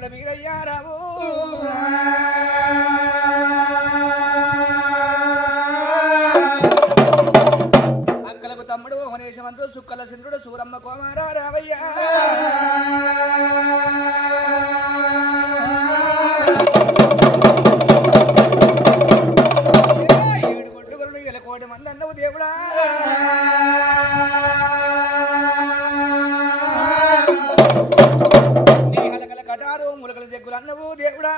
బాలుడ వీరయ్యారావు అక్కలకు తమ్ముడు హనేశమంతుడు సుక్కల సింధుడు సూరమ్మ కోమార రావయ్య ఏడు కొట్టుకులు ఎలకోటి మంది అన్నవు దేవుడా నీ హలకల కటారు ములకల జగ్గులు అన్నవు దేవుడా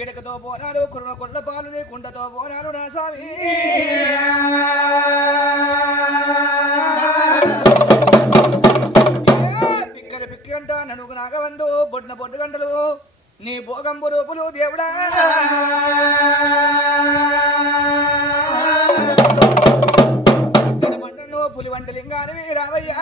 ఎడకతో పోనారు కుర్ర కొండ పాలు కుండతో పోనారు నా స్వామి పిక్కల పిక్కి అంట నడుగు నాగవందు బొడ్న బొడ్డు గంటలు నీ భోగంబు రూపులు దేవుడా పంటను పులి వంట లింగానివి రావయ్యా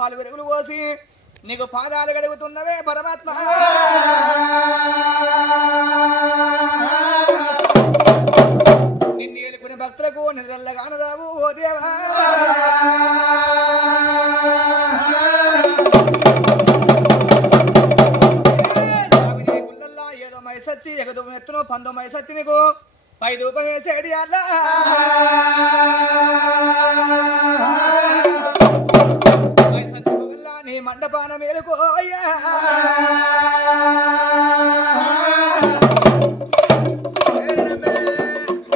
పాలు వెరుగులు పోసి నీకు పాదాలు గడుగుతున్నవే పరమాత్మ నిన్ను ఏలుకునే భక్తులకు నిద్రల్లగానదావు ఓ దేవా గుళ్ళల్లా ఏదో మైసచ్చి ఎగదు ఎత్తును పందో మైసచ్చి నీకు పై రూపం వేసేడి అల్లా మండపాన మేలుకో అయ్యా